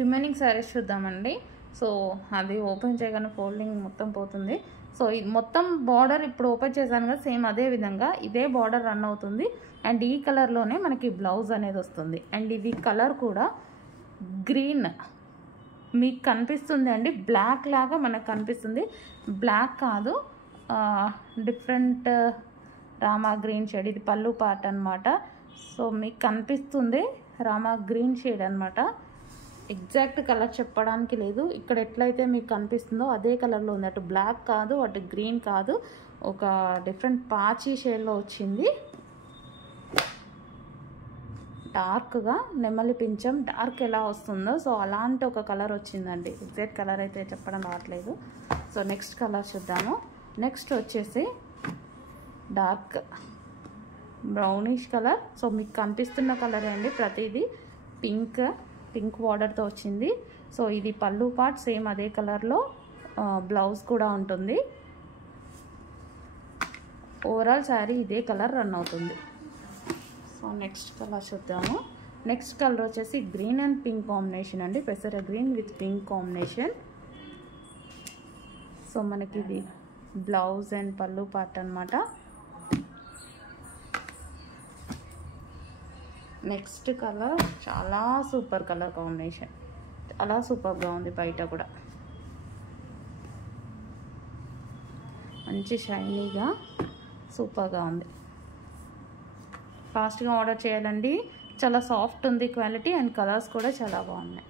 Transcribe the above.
Remaining saris చూద్దామండి. So అది open చేయగానే ఫోల్డింగ్ మొత్తం పోతుంది. సో ఇది మొత్తం బార్డర్ ఇప్పుడు ఓపెన్ చేశాను కదా, సేమ్ అదే విధంగా ఇదే బార్డర్ రన్ అవుతుంది. అండ్ ఈ కలర్లోనే మనకి బ్లౌజ్ అనేది వస్తుంది. అండ్ ఇది కలర్ కూడా గ్రీన్ మీకు కనిపిస్తుంది అండి, బ్లాక్ లాగా మనకు కనిపిస్తుంది. బ్లాక్ కాదు, డిఫరెంట్ రామా గ్రీన్ షేడ్. ఇది పళ్ళు పార్ట్ అనమాట. సో మీకు కనిపిస్తుంది రామా గ్రీన్ షేడ్ అనమాట. ఎగ్జాక్ట్ కలర్ చెప్పడానికి లేదు, ఇక్కడ ఎట్లయితే మీకు కనిపిస్తుందో అదే కలర్లో ఉంది. అటు బ్లాక్ కాదు, అటు గ్రీన్ కాదు, ఒక డిఫరెంట్ పాచీ షేడ్లో వచ్చింది. డార్క్గా నెమలి పించం డార్క్ ఎలా వస్తుందో సో అలాంటి ఒక కలర్ వచ్చిందండి. ఎగ్జాక్ట్ కలర్ అయితే చెప్పడం రావట్లేదు. సో నెక్స్ట్ కలర్ చూద్దాము. నెక్స్ట్ వచ్చేసి డార్క్ బ్రౌనిష్ కలర్. సో మీకు కనిపిస్తున్న కలరే అండి ప్రతిదీ. పింక్ బార్డర్తో వచ్చింది. సో ఇది పళ్ళు పార్ట్, సేమ్ అదే కలర్లో బ్లౌజ్ కూడా ఉంటుంది. ఓవరాల్ శారీ ఇదే కలర్ రన్ అవుతుంది. సో నెక్స్ట్ కలర్ చూద్దాము. నెక్స్ట్ కలర్ వచ్చేసి గ్రీన్ అండ్ పింక్ కాంబినేషన్ అండి, పెసర green with pink combination. So మనకి ఇది బ్లౌజ్ అండ్ పళ్ళు పార్ట్ అనమాట. నెక్స్ట్ కలర్ చాలా సూపర్ కలర్ కాంబినేషన్, చాలా సూపర్గా ఉంది. బయట కూడా మంచి షైనీగా సూపర్గా ఉంది. ఫాస్ట్గా ఆర్డర్ చేయాలండి, చాలా సాఫ్ట్ ఉంది క్వాలిటీ అండ్ కలర్స్ కూడా చాలా బాగున్నాయి.